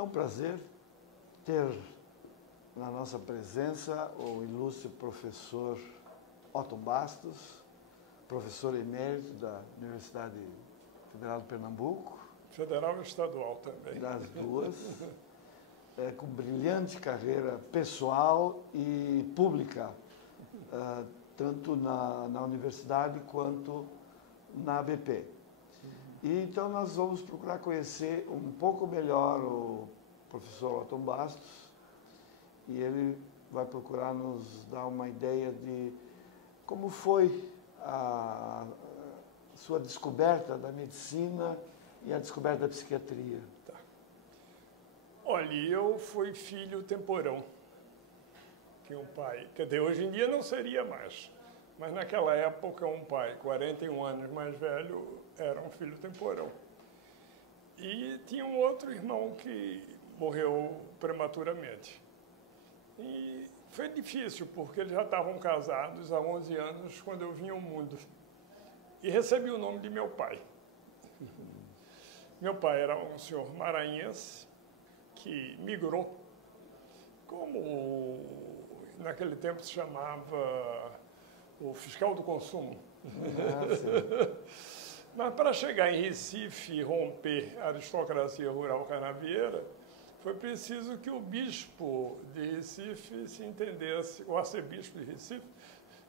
É um prazer ter na nossa presença o ilustre professor Otton Bastos, professor emérito da Universidade Federal de Pernambuco. Federal e estadual também. Das duas. Com brilhante carreira pessoal e pública, tanto na universidade quanto na ABP. E então nós vamos procurar conhecer um pouco melhor o professor Otton Bastos, e ele vai procurar nos dar uma ideia de como foi a sua descoberta da medicina e a descoberta da psiquiatria. Tá. Olha, eu fui filho temporão, que um pai, quer dizer, hoje em dia não seria mais, mas naquela época um pai, 41 anos mais velho, era um filho temporão. E tinha um outro irmão que morreu prematuramente. E foi difícil, porque eles já estavam casados há 11 anos quando eu vim ao mundo. E recebi o nome de meu pai. Meu pai era um senhor maranhense que migrou, como naquele tempo se chamava o fiscal do consumo. Mas para chegar em Recife e romper a aristocracia rural canavieira, foi preciso que o bispo de Recife se entendesse, o arcebispo de Recife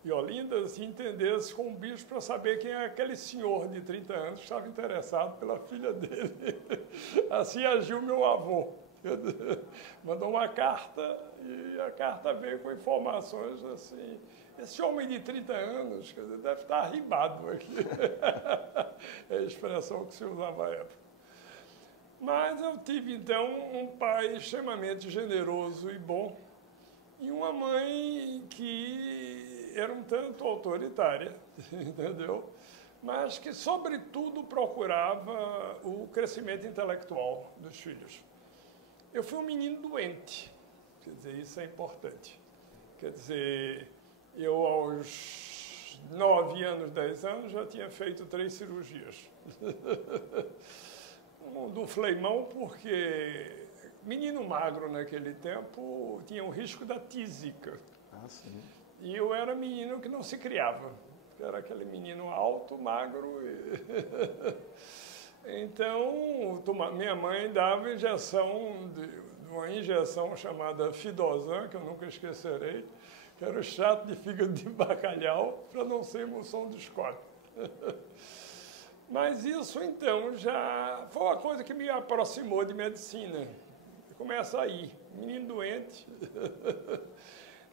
e Olinda se entendesse com o bispo para saber quem é aquele senhor de 30 anos que estava interessado pela filha dele. Assim agiu meu avô. Mandou uma carta e a carta veio com informações assim. Esse homem de 30 anos, quer dizer, deve estar arribado aqui. É a expressão que se usava à época. Mas eu tive, então, um pai extremamente generoso e bom e uma mãe que era um tanto autoritária, entendeu? Mas que, sobretudo, procurava o crescimento intelectual dos filhos. Eu fui um menino doente, quer dizer, isso é importante. Quer dizer, eu aos 9 anos, 10 anos, já tinha feito 3 cirurgias. Do fleimão, porque menino magro naquele tempo tinha o risco da tísica. Ah, sim. E eu era menino que não se criava. Era aquele menino alto, magro. Então, minha mãe dava uma injeção chamada Fidozan, que eu nunca esquecerei, que era o chato de fígado de bacalhau, para não ser emulsão de escória. Mas isso, então, já foi uma coisa que me aproximou de medicina. Começa aí, menino doente.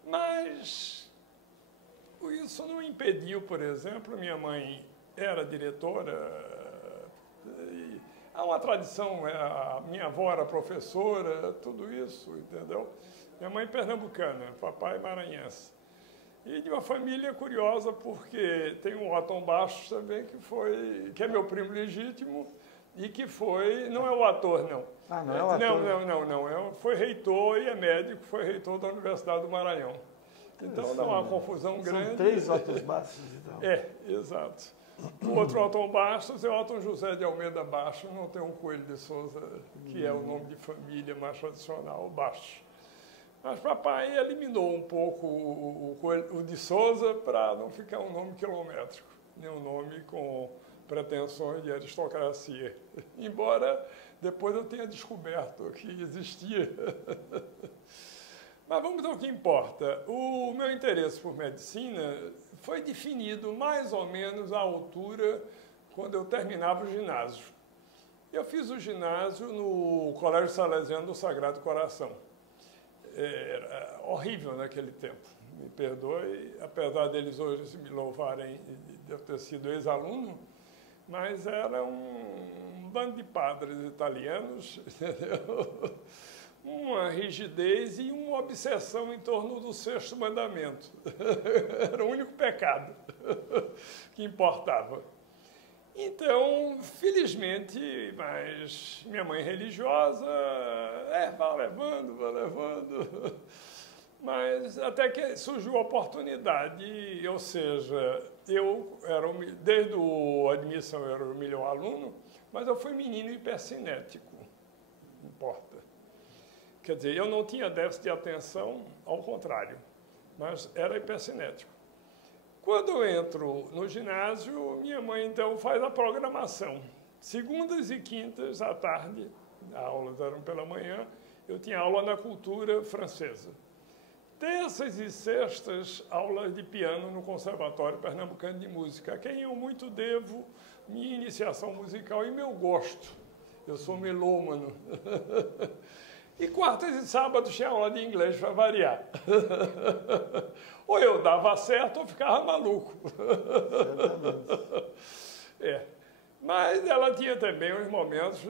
Mas isso não impediu, por exemplo, minha mãe era diretora, há uma tradição, a minha avó era professora, tudo isso, entendeu? Minha mãe pernambucana, papai maranhense. E de uma família curiosa, porque tem um Otton Bastos também, que é meu primo legítimo, e que não é o ator, não. Ah, não é o ator? Não. Foi reitor e é médico, foi reitor da Universidade do Maranhão. Então dá uma confusão grande. São 3 Otton Bastos, então. Exato. O outro Otton Bastos é Otton José de Almeida Bastos, não tem um Coelho de Souza, que é o nome de família mais tradicional, Bastos. Mas papai eliminou um pouco o de Souza para não ficar um nome quilométrico, nem um nome com pretensões de aristocracia. Embora depois eu tenha descoberto que existia. Mas vamos ao que importa. O meu interesse por medicina foi definido mais ou menos à altura quando eu terminava o ginásio. Eu fiz o ginásio no Colégio Salesiano do Sagrado Coração. Era horrível naquele tempo, me perdoe, apesar deles hoje me louvarem de eu ter sido ex-aluno, mas era um bando de padres italianos, entendeu? Uma rigidez e uma obsessão em torno do 6º mandamento. Era o único pecado que importava. Então, felizmente, mas minha mãe religiosa, vai levando. Mas até que surgiu a oportunidade, ou seja, desde a admissão eu era o melhor aluno, mas eu fui menino hipercinético, não importa. Quer dizer, eu não tinha déficit de atenção, ao contrário, mas era hipercinético. Quando eu entro no ginásio, minha mãe, então, faz a programação. Segundas e quintas à tarde, as aulas eram pela manhã, eu tinha aula na cultura francesa. Terças e sextas, aulas de piano no Conservatório Pernambucano de Música, a quem eu muito devo minha iniciação musical e meu gosto. Eu sou melômano. E quartas e sábados tinha aula de inglês para variar. Ou eu dava certo ou ficava maluco. É. Mas ela tinha também os momentos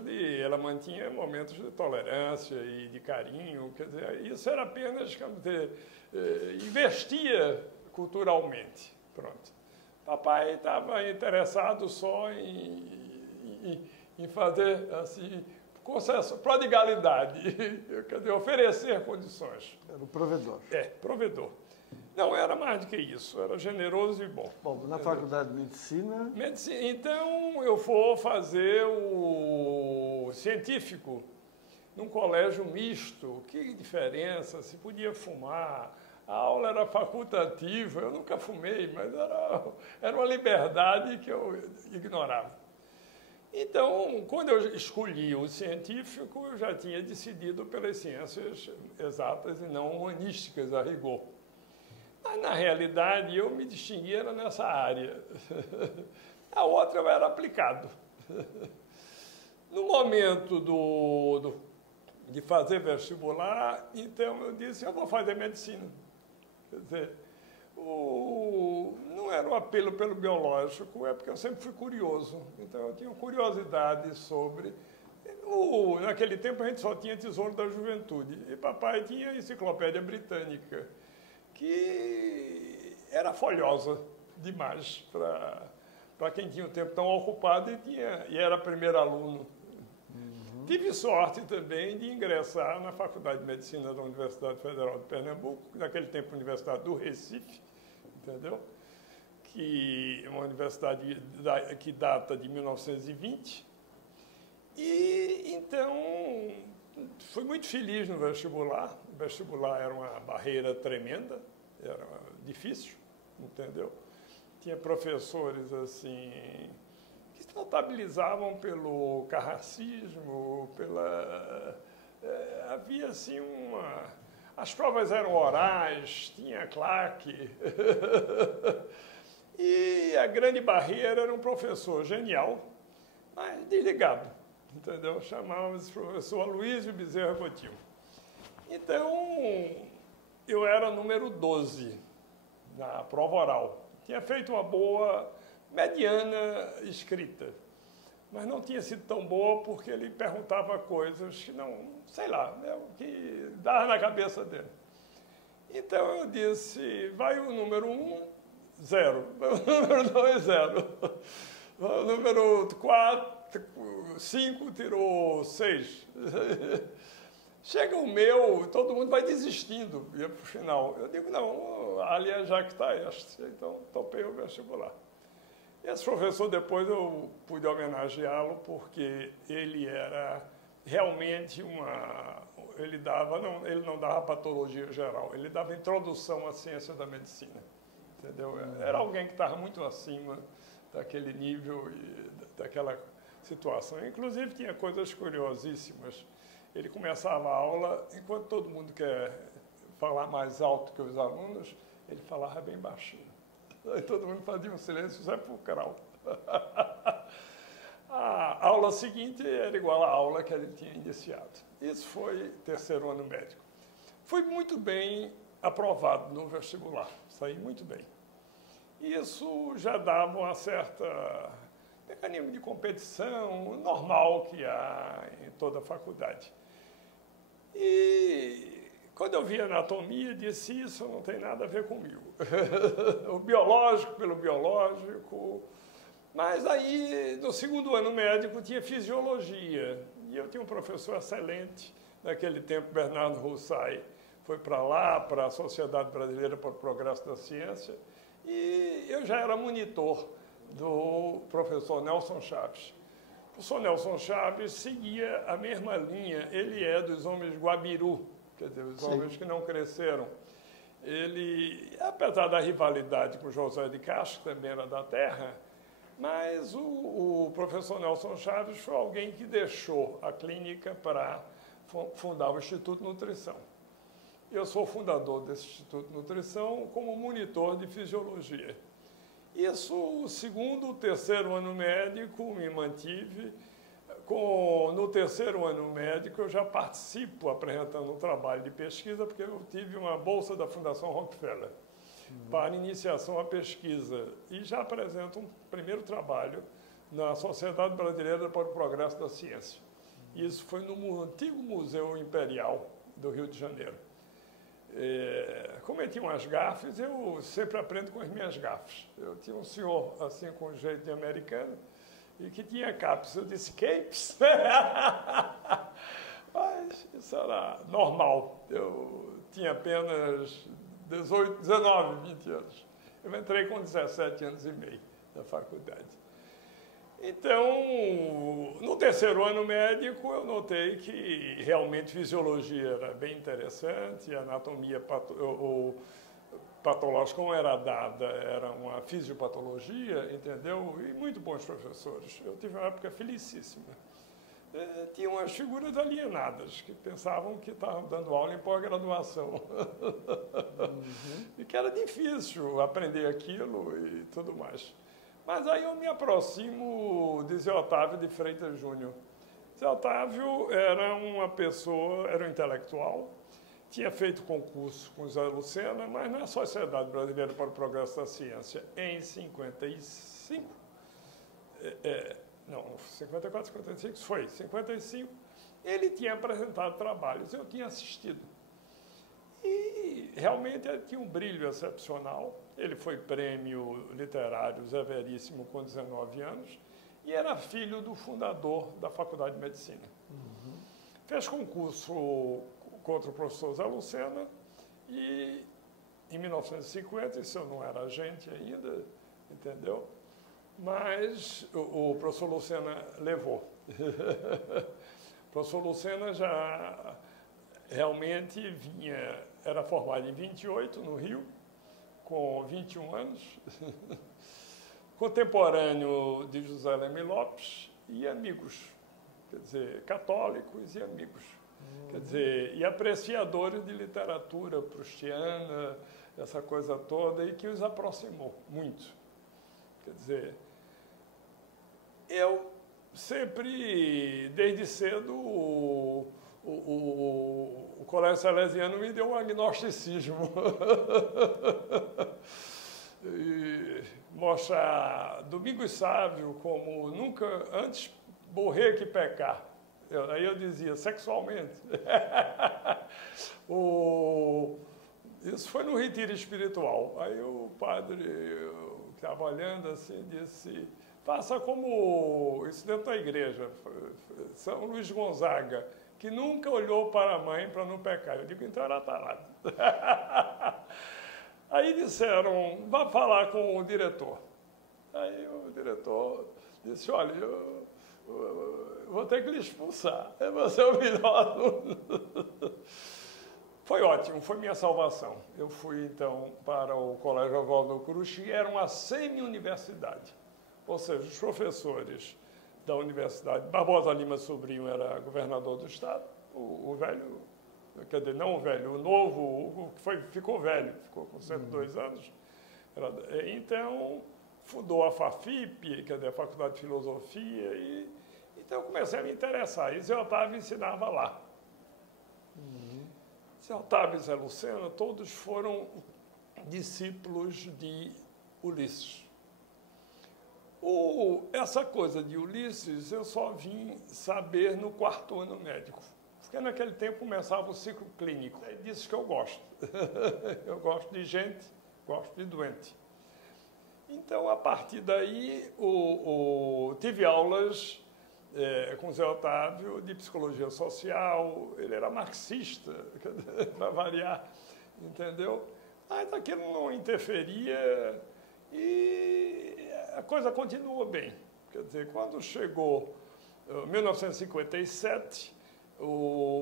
ela mantinha momentos de tolerância e de carinho, quer dizer, isso era apenas, como dizer, investia culturalmente, pronto. Papai estava interessado só em fazer, assim, concessão, prodigalidade, quer dizer, oferecer condições. Era o provedor. É, provedor. Não era mais do que isso, era generoso e bom. Bom, na faculdade de medicina... Então, eu vou fazer o científico num colégio misto. Que diferença, se podia fumar, a aula era facultativa, eu nunca fumei, mas era uma liberdade que eu ignorava. Então, quando eu escolhi o científico, eu já tinha decidido pelas ciências exatas e não humanísticas, a rigor. Mas, na realidade, eu me distinguia nessa área. A outra eu era aplicado. No momento de fazer vestibular, então eu disse, eu vou fazer medicina. Quer dizer, não era um apelo pelo biológico, é porque eu sempre fui curioso. Então eu tinha curiosidade sobre... naquele tempo a gente só tinha Tesouro da Juventude. E papai tinha a Enciclopédia Britânica, que era folhosa demais para quem tinha o tempo tão ocupado e era primeiro aluno. Uhum. Tive sorte também de ingressar na Faculdade de Medicina da Universidade Federal de Pernambuco, naquele tempo Universidade do Recife, entendeu? Que é uma universidade que data de 1920. E então fui muito feliz no vestibular. O vestibular era uma barreira tremenda, era difícil, entendeu? Tinha professores assim que se notabilizavam pelo carracismo, havia assim as provas eram orais, tinha claque. E a grande barreira era um professor genial, mas desligado, entendeu? Chamava-se professor Aloysio Bezerra Coutinho. Então, eu era número 12 na prova oral. Tinha feito uma boa, mediana escrita, mas não tinha sido tão boa porque ele perguntava coisas que não, sei lá, o que dava na cabeça dele. Então eu disse, vai o número 1, 0. O número 2, 0. O número 4, 5 tirou 6. Chega o meu, todo mundo vai desistindo, ia para o final. Eu digo, não, ali já que está este, então topei o vestibular. Esse professor, depois eu pude homenageá-lo, porque ele era realmente ele não dava patologia geral, ele dava introdução à ciência da medicina, entendeu? Era alguém que estava muito acima daquele nível e daquela situação. Inclusive, tinha coisas curiosíssimas. Ele começava a aula, enquanto todo mundo quer falar mais alto que os alunos, ele falava bem baixinho. Aí todo mundo fazia um silêncio sepulcral. A aula seguinte era igual à aula que ele tinha iniciado. Isso foi terceiro ano médico. Fui muito bem aprovado no vestibular, saí muito bem. Isso já dava uma certa mecanismo de competição normal que há em toda a faculdade. E quando eu vi anatomia, disse, isso não tem nada a ver comigo. O biológico pelo biológico. Mas aí, no segundo ano médico, tinha fisiologia. E eu tinha um professor excelente, naquele tempo, Bernardo Russai. Foi para lá, para a Sociedade Brasileira para o Progresso da Ciência. E eu já era monitor do professor Nelson Chaves. professor Nelson Chaves seguia a mesma linha. Ele é dos homens Guabiru, quer dizer, os homens que não cresceram. Ele, apesar da rivalidade com José de Castro, que também era da terra, mas o professor Nelson Chaves foi alguém que deixou a clínica para fundar o Instituto Nutrição. Eu sou fundador desse Instituto Nutrição como monitor de fisiologia. Isso, o segundo, o terceiro ano médico, me mantive. No terceiro ano médico, eu já participo apresentando um trabalho de pesquisa, porque eu tive uma bolsa da Fundação Rockefeller para iniciação à pesquisa. E já apresento um primeiro trabalho na Sociedade Brasileira para o Progresso da Ciência. Isso foi no antigo Museu Imperial do Rio de Janeiro. Cometi umas gafes, eu sempre aprendo com as minhas gafes. Eu tinha um senhor, assim, com jeito de americano, e que tinha capes. Eu disse, capes? Mas isso era normal. Eu tinha apenas 18, 19, 20 anos. Eu entrei com 17 anos e meio na faculdade. Então, no terceiro ano médico, eu notei que realmente fisiologia era bem interessante, a anatomia patológica, como era dada, era uma fisiopatologia, entendeu? E muito bons professores. Eu tive uma época felicíssima. Tinha umas figuras alienadas que pensavam que estavam dando aula em pós-graduação. E que era difícil aprender aquilo e tudo mais. Mas aí eu me aproximo de Zé Otávio de Freitas Júnior. Zé Otávio era uma pessoa, era um intelectual, tinha feito concurso com Zé Lucena, mas na Sociedade Brasileira para o Progresso da Ciência, em 55, não, 54, 55, foi, 55, ele tinha apresentado trabalhos, eu tinha assistido. E realmente ele tinha um brilho excepcional. Ele foi prêmio literário Zé Veríssimo com 19 anos e era filho do fundador da Faculdade de Medicina. Fez concurso contra o professor Zé Lucena e, em 1950, isso eu não era agente ainda, entendeu? Mas o professor Lucena levou. O professor Lucena já realmente era formado em 28, no Rio, com 21 anos, contemporâneo de José Leme Lopes e amigos, quer dizer, católicos e amigos, quer dizer, e apreciadores de literatura proustiana, essa coisa toda, e que os aproximou muito. Quer dizer, eu sempre, desde cedo, o Colégio Salesiano me deu um agnosticismo. E mostra Domingos Sávio como nunca antes morrer que pecar. Aí eu dizia, sexualmente. Isso foi no retiro espiritual. Aí o padre, que estava olhando assim, disse, faça como isso dentro da igreja, São Luís Gonzaga, que nunca olhou para a mãe para não pecar. Eu digo, então era tarado. Aí disseram, vá falar com o diretor. Aí o diretor disse, olha, eu vou ter que lhe expulsar. Você é o melhor aluno. Foi ótimo, foi minha salvação. Eu fui, então, para o Colégio Oswaldo Cruz, que era uma semi-universidade. Ou seja, os professores da universidade, Barbosa Lima Sobrinho era governador do estado, o velho, quer dizer, não o velho, o novo, o que ficou velho, ficou com 102 anos. Então, fundou a FAFIP, quer dizer, a Faculdade de Filosofia, e então eu comecei a me interessar. E Zé Otávio ensinava lá. Zé Otávio e Zé Lucena, todos foram discípulos de Ulisses. Essa coisa de Ulisses eu só vim saber no quarto ano médico, porque naquele tempo começava o ciclo clínico. É disso que eu gosto. Eu gosto de gente, gosto de doente. Então, a partir daí, tive aulas com Zé Otávio de psicologia social, ele era marxista, para variar, entendeu? Mas aquilo não interferia e a coisa continuou bem. Quer dizer, quando chegou 1957,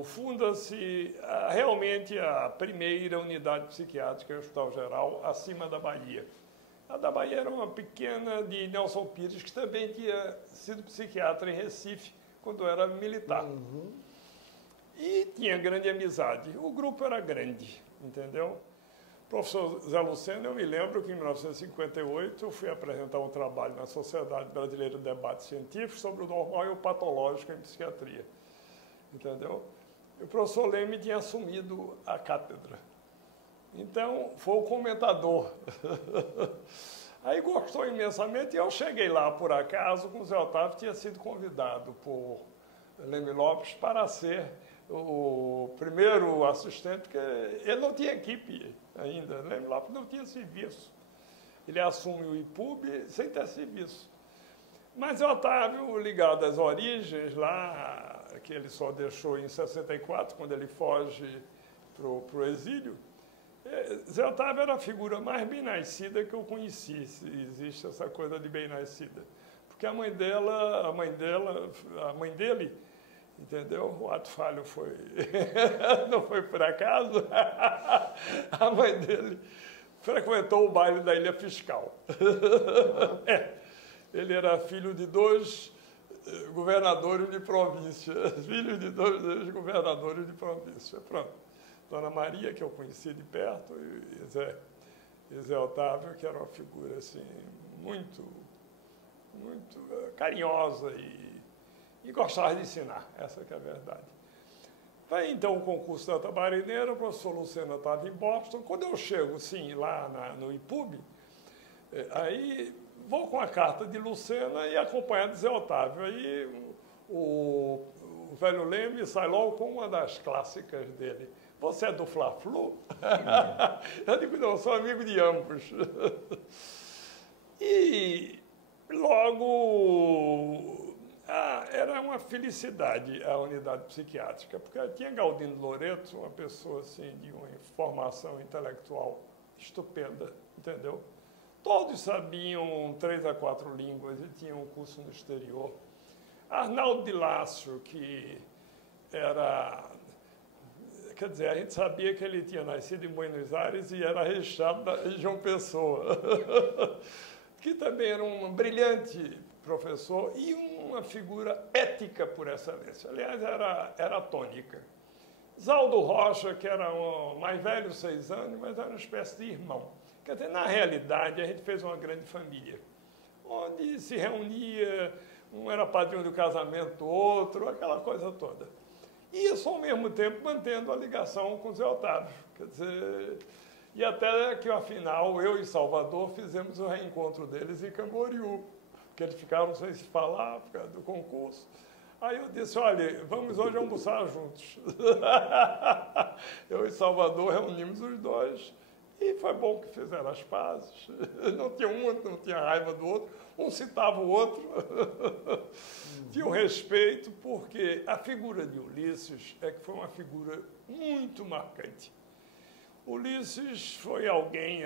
funda-se realmente a primeira unidade psiquiátrica em Hospital Geral, acima da Bahia. A da Bahia era uma pequena de Nelson Pires, que também tinha sido psiquiatra em Recife, quando era militar. Uhum. E tinha grande amizade. O grupo era grande, entendeu? Professor Zé Lucena, eu me lembro que em 1958 eu fui apresentar um trabalho na Sociedade Brasileira de Debate Científico sobre o normal e o patológico em psiquiatria, entendeu? E o professor Leme tinha assumido a cátedra. Então, foi o comentador. Aí gostou imensamente e eu cheguei lá, por acaso, com o Zé Otávio, tinha sido convidado por Leme Lopes para ser o primeiro assistente, porque ele não tinha equipe ainda, Leme Lopes não tinha serviço. Ele assume o IPUB sem ter serviço. Mas o Otávio, ligado às origens lá, que ele só deixou em 64, quando ele foge para o exílio, Zé Otávio era a figura mais bem-nascida que eu conheci, se existe essa coisa de bem-nascida. Porque a mãe dele, entendeu? O ato falho foi, não foi por acaso. A mãe dele frequentou o baile da Ilha Fiscal. Ele era filho de 2 governadores de província, filho de 2 governadores de província. Pronto. Dona Maria, que eu conheci de perto, e Zé Otávio, que era uma figura assim, muito carinhosa e gostava de ensinar, essa que é a verdade. Vai então o concurso da Tabarineira, o professor Lucena estava em Boston. Quando eu chego, sim, lá no IPUB, aí vou com a carta de Lucena e acompanhado de Zé Otávio. Aí o velho Leme sai logo com uma das clássicas dele. Você é do Fla-Flu? Eu digo, não, sou amigo de ambos. E logo era uma felicidade a unidade psiquiátrica, porque tinha Galdino Loreto, uma pessoa assim, de uma formação intelectual estupenda, entendeu? Todos sabiam 3 a 4 línguas e tinham um curso no exterior. Arnaldo de Lácio, que era... Quer dizer, a gente sabia que ele tinha nascido em Buenos Aires e era registrado em João Pessoa, que também era um brilhante professor e uma figura ética por excelência. Aliás, era tônica. Zaldo Rocha, que era um mais velho, 6 anos, mas era uma espécie de irmão. Quer dizer, na realidade, a gente fez uma grande família, onde se reunia, um era padrinho do casamento do outro, aquela coisa toda. E isso, ao mesmo tempo, mantendo a ligação com o Zé Otávio. Quer dizer, e até que, afinal, eu e Salvador fizemos o reencontro deles em Camboriú, que eles ficaram sem se falar por causa do concurso. Aí eu disse, olha, vamos hoje almoçar juntos. Eu e Salvador reunimos os dois e foi bom que fizeram as pazes. Não tinha raiva do outro, um citava o outro. Tinha um respeito, porque a figura de Ulisses é que foi uma figura muito marcante. Ulisses foi alguém